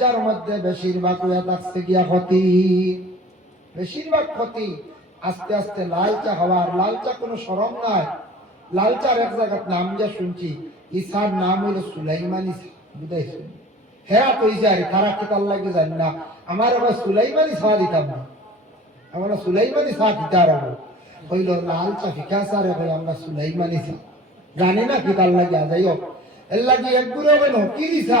যার মধ্যে বেশিরভাগ হয়ে থাকছে গিয়া ক্ষতি। বেশিরভাগ ক্ষতি আস্তে আস্তে লাল চা হওয়ার লাল চা কোনো সরম নাই। লাল চার এক জায়গার নাম যা শুনছি ইসার নাম হইল সুলাইমান ইসা কইছে আরে তারা কি তার লাগে জানি না। আমার আবার সুলাইমান ইসা দিতাম না। আমরা সুলাইমান ইসা দিতার হইল লাল চা ফিকা সারে হই আমরা সুলাইমান ইসা জানি না কি তার লাগে যাই হোক। এর লাগে এক গুরো কেন কি দিছা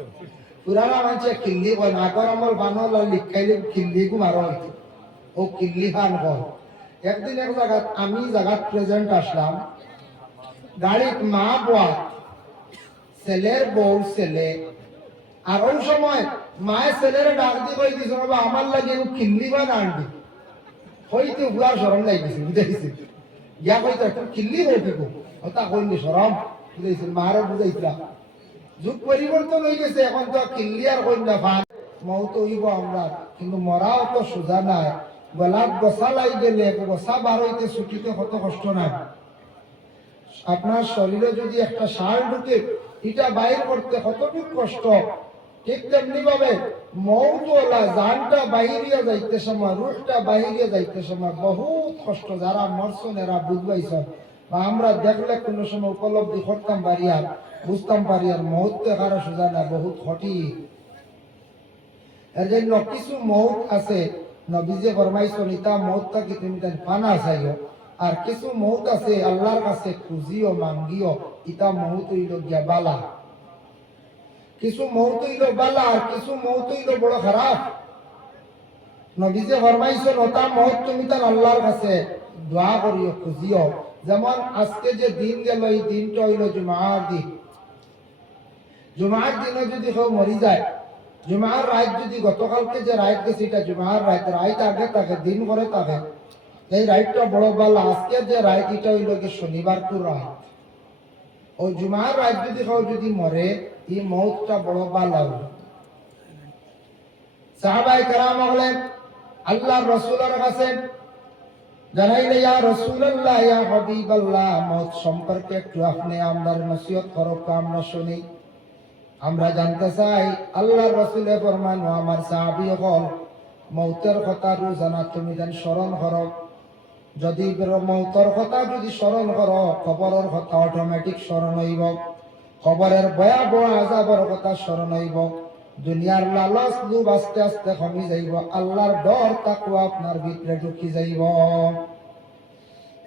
পুরানা মানছে কিল্লি কইন আগর আমল বানল লিখাইলে কিল্লি গু মারা ও কিল্লি ফান কয় একদিন এক জায়গাত আমি জায়গাত প্রেজেন্ট আসলাম। গাড়িত মা বোয়া ছেলের বউ ছেলে আর ওই সময় মায়ের ছেলের ডাক দিয়ে কই দিছে বাবা আমার লাগে ও কিল্লি বা আনবি হইতে বুয়ার সরম লাগিছে বুঝাইছে ইয়া কইতো কিল্লি হই দিব ওটা কইনি সরম বুঝাইছে মারে বুঝাইছিলাম যুগ পরিবর্তন হয়ে গেছে, এখন তো আর কই না মৌত হইব আমরা, কিন্তু মরাও তো সোজা নাই। গলাত গছা লাই গেলে, গছা বার হইতে ছুটিতে কত কষ্ট নাই। আপনার শরীরে যদি একটা সার ঢুকে, এটা বাইর করতে কতটুক কষ্ট? ঠিক তেমনি ভাবে মৌতলা জানটা বাহিরিয়া যাইতে সময় রুখটা বাহিরিয়া যাইতে সময়, বহুত কষ্ট। যারা মরছেন এরা বুঝবাইছেন বা আমরা দেখলে কোনো সময় উপলব্ধি করতাম আর বুঝতাম পারি আর মুহূর্তে কারও সোজা না বহুত কঠিন এর জন্য কিছু মৌত আছে, নবীজে ফরমাইছেন, ইতা মৌতটা কি তুমি তাই পানা চাইও? আর কিছু মৌত আছে, আল্লাহর কাছে খুঁজিও, মাঙ্গিও, ইতা মৌত হইল গিয়া বালা। কিছু মৌত হইল বালা, আর কিছু মৌত হইল বড় খারাপ। নবীজে ফরমাইছেন, ওটা মৌত তুমি তার আল্লাহর কাছে দোয়া করিও, খুঁজিও। যেমন আজকে যে দিন গেল, এই দিনটা হইল জুমার দিন। জুমার দিনে যদি কেউ মরি যায়, জুমার রাত যদি গতকালকে যে রাত গেছে, এটা জুমার রাত রাত আগে থাকে দিন করে থাকে এই রাইটটা বড় বালা আজকে যে রাত, এটা হইল কি শনিবার টু রাত। ওই জুমার রাত যদি কেউ যদি মরে, এই মৌতটা বড় বালা হইল সাহাবাই কারাম হলেন আল্লাহ রসুলের কাছে জানাইলে, ইয়া রসুল্লাহ ইয়া হাবিবাল্লাহ, মৌত সম্পর্কে একটু আপনি আমদার নসিহত করো আমরা শুনি। আমরা জানতে চাই আল্লাহ রসুলে ফরমান আমার সাহাবি হল, মৌতের কথা রোজানা তুমি যেন স্মরণ করো। যদি মৌতের কথা যদি স্মরণ করো, খবরের কথা অটোমেটিক স্মরণ হইব। খবরের ভয়াবহ আজাবর কথা স্মরণ হইব। দুনিয়ার লালচ লোভ আস্তে আস্তে কমি যাইব। আল্লাহর ডর তাকু আপনার ভিতরে ঢুকি যাইব।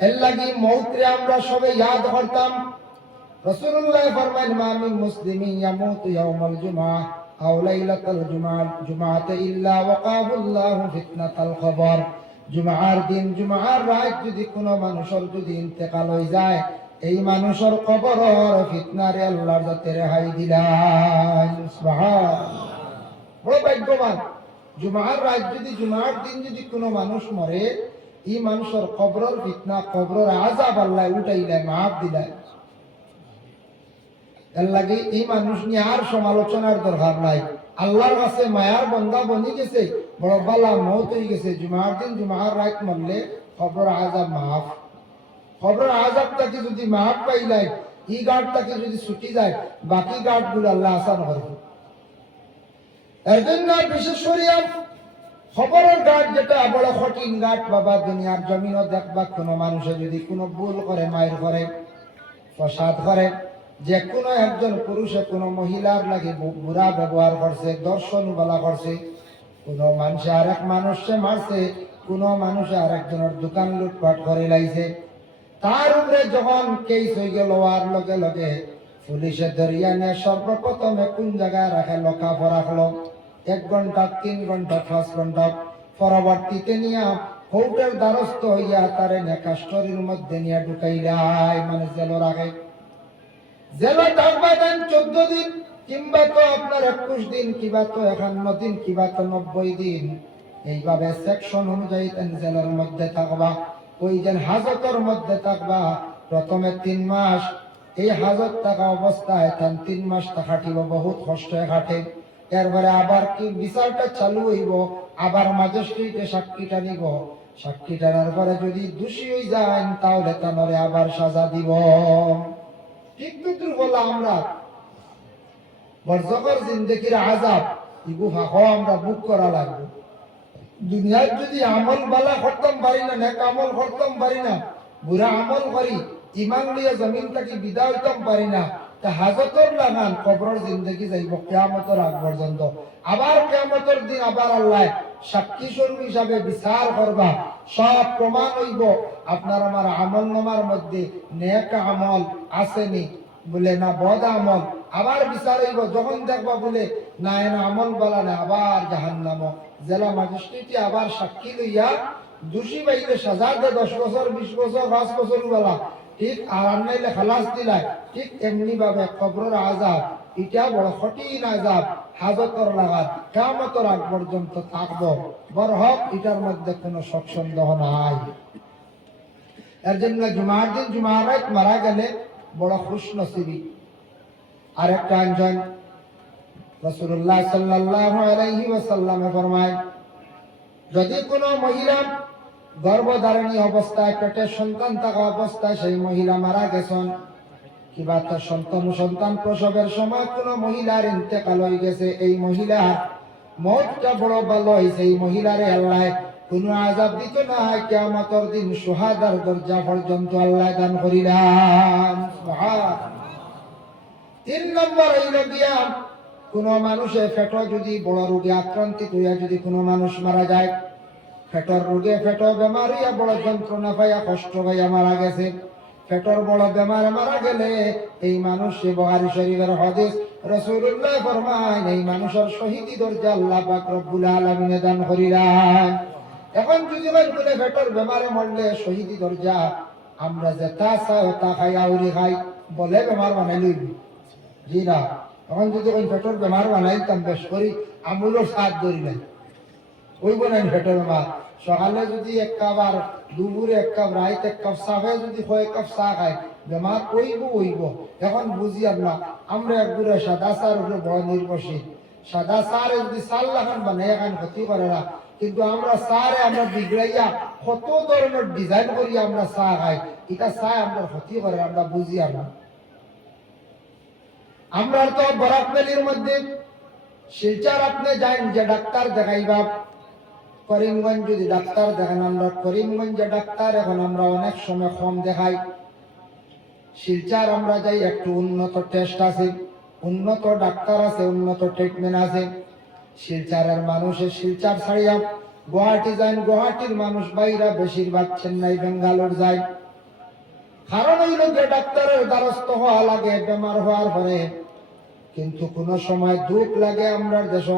এর লাগি মৌত্রে আমরা সবে ইয়াদ করতাম। রসুল্লাহ ফরমান মা মিন মুসলিমিন ইয়ামুতু ইয়াউমাল জুমআহ আও লাইলাতাল জুমআহ জুমআতে ইল্লা ওয়াকাহুল্লাহু ফিতনাতাল খবর। জুমআর দিন জুমআর রাত যদি কোনো মানুষের যদি ইন্তেকাল হয়ে যায়, এই মানুষের কবরর ফিতনারে আল্লাহর যাতে রেহাই দিলাই বড় ভাগ্যবান। জুমার রাত যদি, জুমার দিন যদি কোনো মানুষ মরে, এই মানুষের কবরর ফিতনা, কবরর আজাব আল্লাহ উঠাইলে, মাফ দিলাই এর লাগে এই মানুষ নিয়ে আর সমালোচনার দরকার নাই। আল্লাহর কাছে মায়ার বন্ধা বনি গেছে, বড় বালা মৌত হয়ে গেছে। জুমার দিন, জুমার রাত মরলে খবর আজাব মাফ। খবর আজাবটাকে যদি মাফ পাইলাই এই তাকে যদি ছুটি যায়, বাকি গাঢ়গুলো আল্লাহ আসান করবে এর জন্য বিশেষ করে খবরের গাঢ় যেটা বড় কঠিন গাঢ় বাবা দুনিয়ার জমিনও দেখবা, কোনো মানুষে যদি কোনো ভুল করে, মায়ের করে প্রসাদ করে। যে কোনো একজন পুরুষে কোনো মহিলার লাগে বুড়া ব্যবহার করছে, দর্শন বলা করছে, কোনো মানুষে আর এক মানুষে মারছে, কোনো মানুষে আরেকজনের দোকান লুটপাট করে লাইছে। তার উপরে যখন কেস হয়ে গেল, আর লগে লগে পুলিশে ধরিয়া নিয়ে সর্বপ্রথমে কোন জায়গায় রাখে লকা রাখল এক ঘণ্টা, তিন ঘণ্টা, পাঁচ ঘণ্টা। পরবর্তীতে নিয়ে কোর্টের দ্বারস্থ হইয়া তারে নিয়ে কাস্টরির মধ্যে নিয়ে ঢুকাইলাই মানে জেল রাখে। জেলে থাকবা দেন চোদ্দ দিন, কিংবা তো আপনার একুশ দিন, কিবা তো একান্ন দিন, কিবা তো নব্বই দিন। এইভাবে সেকশন অনুযায়ী তেন জেলের মধ্যে থাকবা, ওই যে হাজতের মধ্যে থাকবা, প্রথমে তিন মাস। এই হাজত থাকা অবস্থায় তান তিন মাস তা খাটিব, বহুত কষ্টে খাটে। এরপরে আবার কি বিচারটা চালু হইব, আবার ম্যাজিস্ট্রেটে সাক্ষীটা নিব। সাক্ষী টানার পরে যদি দোষী হয়ে যায় তাহলে তানরে আবার সাজা দিব। ঠিক তো বলা আমরা। বর্জকর জিন্দগির আজাব ইগু ফাঁকো আমরা বুক করা লাগবে। দুনিয়ার যদি আমল বালা করতাম পারি না, নেক আমল করতাম পারি না বুড়া আমল করি, ইমান লিয়ে জমিন থাকি বিদা হইতাম পারি না, তা হাজতর লাগান কবরের জিন্দগি যাইব কেয়ামতের আগ পর্যন্ত আবার কেয়ামতের দিন আবার আল্লাহ সাক্ষী স্বরূপ হিসাবে বিচার করবা। সব প্রমাণ হইব। আপনার আমার আমল নামার মধ্যে নেক আমল আসেনি, বলে না বদ আমল। আবার বিচার হইব, যখন দেখবা বলে, না এনা আমল বলা না, আবার জাহান্নাম। জেলা ম্যাজিস্ট্রেটে আবার সাক্ষী লইয়া দোষী বাইরে সাজা দে, দশ বছর, বিশ বছর, পাঁচ বছর বলা। ঠিক আর নাইলে খালাস দিলাই ঠিক এমনি ভাবে কবরের আজাব, এটা বড় কঠিন আজাব। হাজতর লাগাত কেমতর আগ পর্যন্ত থাকব। বড় হক, এটার মধ্যে কোনো শক সন্দেহ নাই। এর জন্য জুমার দিন, জুমার রাত মারা গেলে বড় খুশ নসিবি আরেকটা আঞ্জন রসুল্লাহ সাল্লাল্লাহু আলাইহি ওয়াসাল্লামে ফরমায়, যদি কোনো মহিলা গর্ভধারণী অবস্থায়, পেটে সন্তান থাকা অবস্থায় সেই মহিলা মারা গেছেন কিবা তার সন্তান সন্তান প্রসবের সময় কোন মহিলার ইন্তেকাল হয়ে গেছে। এই মহিলার মতটা বড় ভালো হয়েছে। এই মহিলারে আল্লাহ কোন আজাব দিত না কেমতর দিন সোহাদার দরজা পর্যন্ত আল্লাহ দান করিলাম। তিন নম্বর হইল গিয়া, কোন মানুষের পেট যদি বড় রোগে আক্রান্তিত হইয়া যদি কোনো মানুষ মারা যায় পেটর রোগে পেট বেমার হইয়া বড় যন্ত্রণা পাইয়া কষ্ট পাইয়া মারা গেছে। পেটর বড় বেমার মারা গেলে এই মানুষ সে বহারি শরীফের হদিস রসুল্লাহ ফরমান এই মানুষের শহীদি দরজা আল্লাহ পাক রব্বুল আলামিনে দান করিলেন এখন যদি ভাই বলে পেটর বেমারে মরলে শহীদি দরজা আমরা যে তা চাই তা খাই, আউরি খাই, বলে বেমার বানাই লইবি। জি না, এখন যদি ওই পেটর বেমার বানাইতাম বেশ করি, আমুলও সাথ ধরিলেন ওই বলেন পেটের বেমার। সকালে যদি এক কাপ আর দুপুরে এক কাপ রাইত এক কাপ চা যদি কয়েক কাপ চা খায়। বেমার ওইব ওইব। এখন বুঝি আমরা আমরা একগুড়ে সাদা চার উপরে বড় নির্ভরশীল। সাদা চারে যদি চাল লাগান বানাই এখন ক্ষতি করে না। কিন্তু আমরা চারে আমরা বিগড়াইয়া কত ধরনের ডিজাইন করি আমরা চা খাই এটা চা আমরা ক্ষতি করে, আমরা বুঝি আমরা। আমরা তো বরাক মধ্যে শিলচার আপনি যান যে ডাক্তার দেখাইবা করিমগঞ্জ যদি ডাক্তার দেখান, আমরা করিমগঞ্জে ডাক্তার এখন আমরা অনেক সময় কম দেখাই। শিলচার আমরা যাই, একটু উন্নত টেস্ট আছে, উন্নত ডাক্তার আছে, উন্নত ট্রিটমেন্ট আছে। শিলচারের মানুষের শিলচার ছাড়িয়া গুয়াহাটি যান গুয়াহাটির মানুষ বাইরা বেশিরভাগ চেন্নাই বেঙ্গালোর যায়। কারণ হইল যে ডাক্তারের দ্বারস্থ হওয়া লাগে, বেমার হওয়ার পরে। কিন্তু কোন সময় দুঃখ লাগে আমরা দেশ।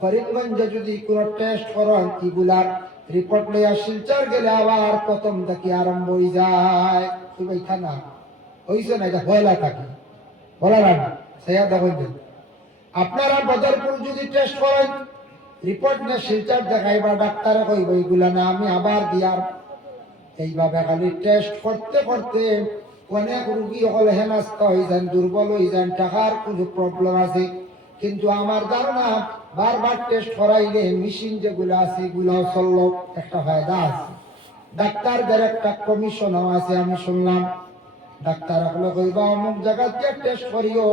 করিমগঞ্জে যদি কোনো টেস্ট করেন এগুলার রিপোর্ট লইয়া শিলচর গেলে আবার প্রথম থেকে আরম্ভ হয়ে যায়। তুমি না, হইছে না এটা হয়লা থাকে? বলা না, সেয়া দেখেন আপনারা বদরপুর যদি টেস্ট করেন রিপোর্ট নিয়ে শিলচর দেখাইবা, ডাক্তারে কইব, এগুলা না, আমি আবার দিয়ার। এইভাবে খালি টেস্ট করতে করতে অনেক রুগী হলে হেনাস্ত হয়ে যান, দুর্বল হয়ে যান, টাকার কিছু প্রবলেম আছে। কিন্তু আমার ধারণা বারবার টেস্ট করাইলে মেশিন যেগুলো আছে এগুলো চলল, একটা ফায়দা আছে। ডাক্তারদের একটা কমিশনও আছে, আমি শুনলাম। ডাক্তার হলো কইবা, অমুক জায়গাত গিয়ে টেস্ট করিও।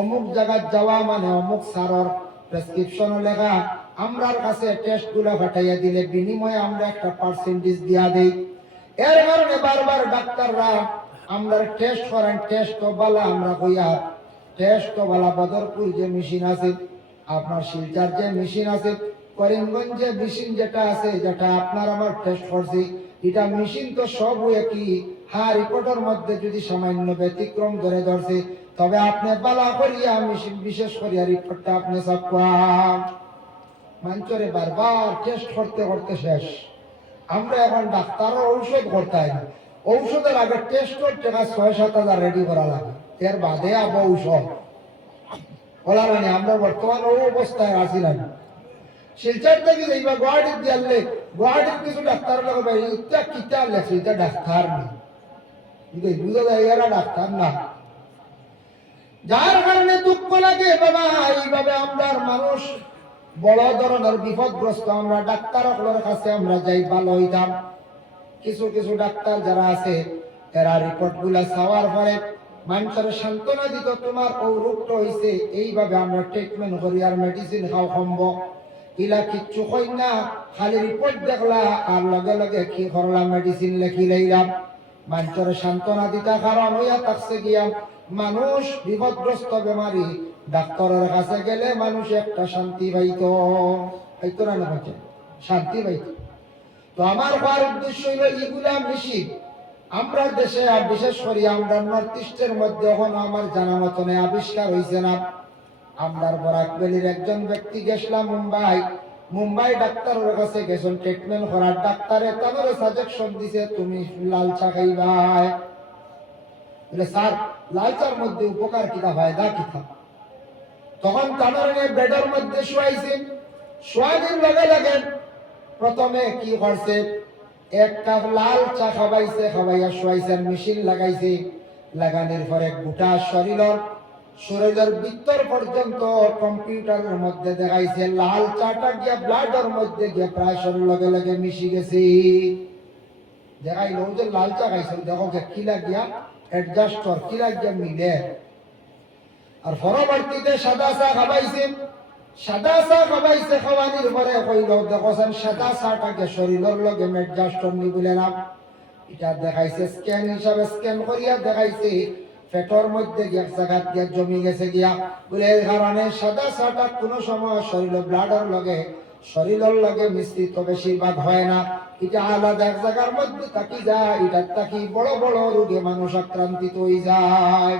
অমুক জায়গাত যাওয়া মানে অমুক সারর প্রেসক্রিপশন লেখা। আমরার কাছে টেস্টগুলা পাঠাইয়া দিলে বিনিময়ে আমরা একটা পার্সেন্টেজ দিয়া দেই। এর কারণে বারবার ডাক্তাররা আমরা টেস্ট করেন টেস্ট তো বলা, আমরা কইয়া টেস্ট তো বলা, বদরপুর যে মেশিন আছে আপনার শিলচার যে মেশিন আছে, করিমগঞ্জ মেশিন যেটা আছে, যেটা আপনার আমার টেস্ট করছি, এটা মেশিন তো সব একই। হ্যাঁ রিপোর্টের মধ্যে যদি সামান্য ব্যতিক্রম ধরে ধরছে, তবে আপনি বালা করিয়া মেশিন, বিশেষ করিয়া রিপোর্টটা আপনি সব মঞ্চরে বারবার টেস্ট করতে করতে শেষ। আমরা এখন ডাক্তারও ঔষধ করতে ঔষধের আগে টেস্টের টাকা ছয় সাত হাজার রেডি করা লাগে। এর বাদে আবার ঔষধ। বলা মানে আমরা বর্তমান অবস্থায় না। শিলচর থেকে যাইবা গুয়াহাটির দিয়ালে গুয়াহাটির কিছু ডাক্তার লোক ইত্যা কিতা লেখছে এটা ডাক্তার নেই। কিন্তু বুঝা যায় ডাক্তার না। যার কারণে দুঃখ লাগে, বাবা, এইভাবে আমরা মানুষ বড় ধরনের বিপদগ্রস্ত, আমরা ডাক্তার কাছে আমরা যাই, ভালো হইতাম। কিছু কিছু ডাক্তার যারা আছে, এরা রিপোর্টগুলা চাওয়ার পরে মানুষের সান্ত্বনা দিত, তোমার ও রোগটা হয়েছে এইভাবে আমরা ট্রিটমেন্ট করি আর মেডিসিন খাও সম্ভব। ইলা কিচ্ছু কই না, খালি রিপোর্ট দেখলা, আর লগে লগে কি করলাম মেডিসিন লেখি লইলাম। মানুষের সান্ত্বনা দিতা কারণ হইয়া থাকছে গিয়া, মানুষ বিপদগ্রস্ত বেমারি, ডাক্তারের কাছে গেলে মানুষ একটা শান্তি পাইত। পাইতো না না শান্তি পাইত। তো আমার হওয়ার উদ্দেশ্য হইল, এগুলা মেশিন আমরা দেশে আর বিশেষ করে আমরা নর্থ ইস্টের মধ্যে এখন আমার জানা মতনে আবিষ্কার হয়েছে না। আমরার বরাক ভ্যালির একজন ব্যক্তি গেছিলাম মুম্বাই। মুম্বাই ডাক্তারের কাছে গেছেন ট্রিটমেন্ট করার ডাক্তারে তাদের সাজেকশন দিছে, তুমি লাল চা খাইবাই বলে, স্যার, লাল চার মধ্যে উপকার কিতা ফায়দা কিতা তখন তাদের বেডের মধ্যে শুয়াইছেন শুয়াইছেন লগে লগে প্রথমে কি করছে এক কাপ লাল চা খাবাইছে, খাবাইয়া শুয়াইছেন, মেশিন লাগাইছে। লাগানোর পরে গোটা শরীরের শরীরের ভিতর পর্যন্ত কম্পিউটারের মধ্যে দেখাইছে, লাল চাটা গিয়া ব্লাডের মধ্যে গিয়া প্রায় শরীর লগে লগে মিশি গেছে। দেখাইল যে লাল চা খাইছে দেখো গে কি লাগিয়া অ্যাডজাস্টর কি লাগিয়া মিলে। আর পরবর্তীতে সাদা চা খাবাইছে সাদা চা সাদা চাটাকে লগে এটা দেখাইছে হিসাবে করিয়া দেখাইছে। মধ্যে কোনো সময় শরীর ব্লাডের লগে শরীরের লগে মিশ্রিত বেশিরভাগ হয় না। এটা আলাদা এক জায়গার মধ্যে থাকি যায় এটা থাকি বড় বড় রোগে মানুষ আক্রান্তিত হয়ে যায়।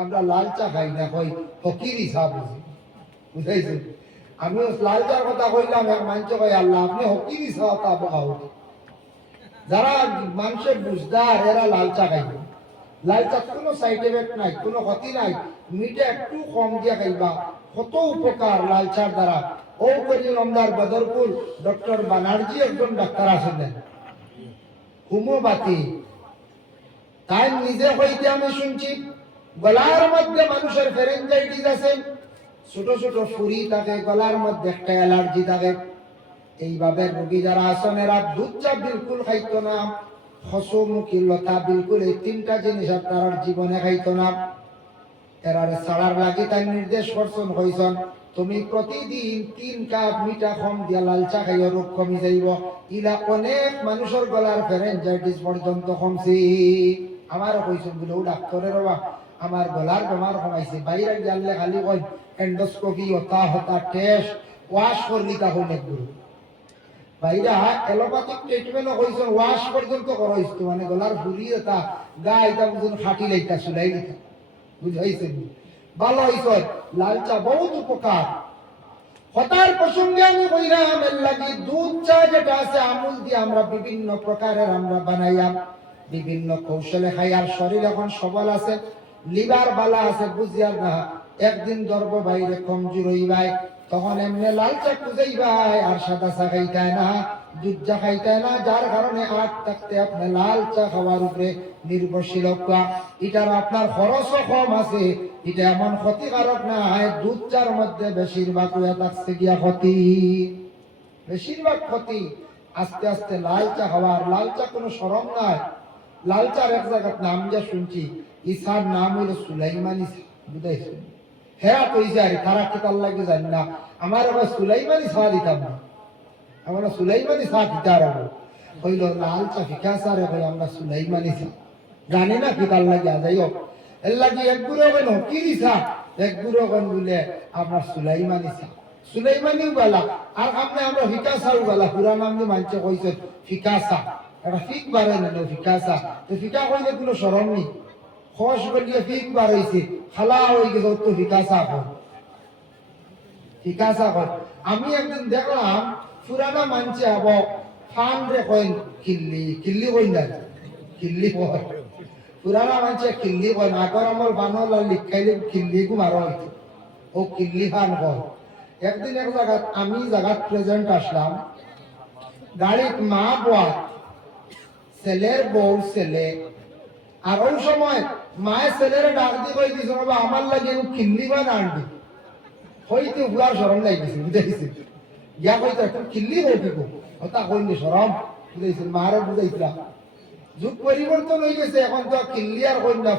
আমরা লাল চা খাই না কই ফকির বুঝি বুঝাইছেন আমি লালচাহ কথা কইলাম এক মানুষ কই আল্লাহ, আপনি হকির হিসাব তা খাও যারা মানুষের বুঝদার, এরা লাল চা খাইবে। লাল কোনো সাইড এফেক্ট নাই, কোনো ক্ষতি নাই। মিঠে একটু কম দিয়া খাইবা। কত উপকার লাল চার দ্বারা। ও করি আমদার বদরপুর ডক্টর বানার্জি একজন ডাক্তার আছেন। হোমিওপ্যাথি। তাই নিজে হইতে আমি শুনছি, গলার মধ্যে মানুষের ফেরেঞ্জাইটিস আছে। ছোট ছোট ফুরি থাকে, গলার মধ্যে একটা অ্যালার্জি থাকে। এইভাবে রোগী যারা আছেন এরা দুধ চা বিলকুল খাইতো না, হসমুখী লতা বিলকুল, এই তিনটা জিনিস আপনার জীবনে খাইতো না। এরার ছাড়ার লাগি তাই নির্দেশ করছেন হইছন তুমি প্রতিদিন তিন কাপ মিঠা কম দিয়া লাল চা খাইও, রোগ কমি যাইব। ইলা অনেক মানুষের গলার ফেরেঞ্জাইটিস পর্যন্ত কমছি। আমারও কইছেন, বলে, ও ডাক্তারের বাবা আমার গলার বেমার কমাইছে। বাইরে গেলে খালি কই এন্ডোস্কোপি হতা হতা টেস্ট ওয়াশ করলি তা অনেক গুরু বাইরা এলোপ্যাথিক ট্রিটমেন্ট হইছে ওয়াশ পর্যন্ত করাইছে মানে গলার ফুলি এটা গা এটা বুঝুন ফাটি লাইতা, সুলাই লিখা বুঝাইছে ভালো হইছে লাল চা বহুত উপকার। হতার প্রসঙ্গে আমি কইলাম এর লাগি দুধ চা যেটা আছে, আমুল দিয়ে আমরা বিভিন্ন প্রকারের আমরা বানাইয়াম। বিভিন্ন কৌশলে খাই, আর শরীর এখন সবল আছে, লিভার বালা আছে, বুঝিয়ার না। একদিন দর্ব বাইরে কমজোর হইবাই তখন এমনি লাল চা খুঁজাইবাই আর সাদা চা খাইতায় না, দুধ চা খাইতায় না, যার কারণে আট থাকতে আপনি লাল চা খাওয়ার উপরে নির্ভরশীল এটার আপনার খরচও কম আছে, এটা এমন ক্ষতিকারক না দুধ চার মধ্যে বেশিরভাগ হয়ে থাকছে গিয়া ক্ষতি। বেশিরভাগ ক্ষতি, আস্তে আস্তে লাল চা খাওয়ার, লাল চা কোনো সরম নাই। লাল চার এক জায়গার নাম যা শুনছি ইসার নাম হইল সুলাইমান ইসা বুঝাইছে হ্যাঁ কইছে আরে তারা কি তার লাগে জানি না। আমার আবার সুলাইমান ইসা দিতাম না আমার সুলাইমান ইসা দিতার হইল লাল চা ফিকা সারে হই আমরা সুলাইমান ইসা জানি না কি তার লাগে যাই হোক। এর লাগে এক গুরু কেন কি ইসা এক গুরু কেন বলে, আমরা সুলাইমান ইসা সুলাইমানিও বলা আর আপনি আমরা ফিকাসাও বলা পুরা নাম দিয়ে মানছে কইছে ফিকাসা। এটা ফিক বারে না, ফিকাসা। তো ফিকা কইলে কোনো সরম নেই। খস গলিয়ে ফিক বার হইছে খালা হয়ে গেছে তো ফিকাসা কর ফিকাসা কর আমি একদিন দেখলাম পুরানা মানছে আব, ফান রে কইন, কিল্লি কিল্লি কইন না, কিল্লি কয় পুরানা মানছে, কিল্লি কয় আগর আমল বানল লিখাইলে কিল্লি গু মারা হইতো ও কিল্লি ফান কয় একদিন এক জায়গাত, আমি জায়গাত প্রেজেন্ট আসলাম। গাড়িত মা বোয়া ছেলের বউ, ছেলে। আর ওই সময় মায়ের ছেলেরে ডাক দি কই দিছ? আমার লাগে কিনলি বা না আনবি হইতে উলার সরম লাগিছে বুঝাইছে ইয়া কইতো একটু কিনলি হয়ে কি হতা কইনি সরম বুঝাইছে মারে বুঝাইছিলাম যুগ পরিবর্তন হয়ে গেছে, এখন তো কিনলি আর কইনা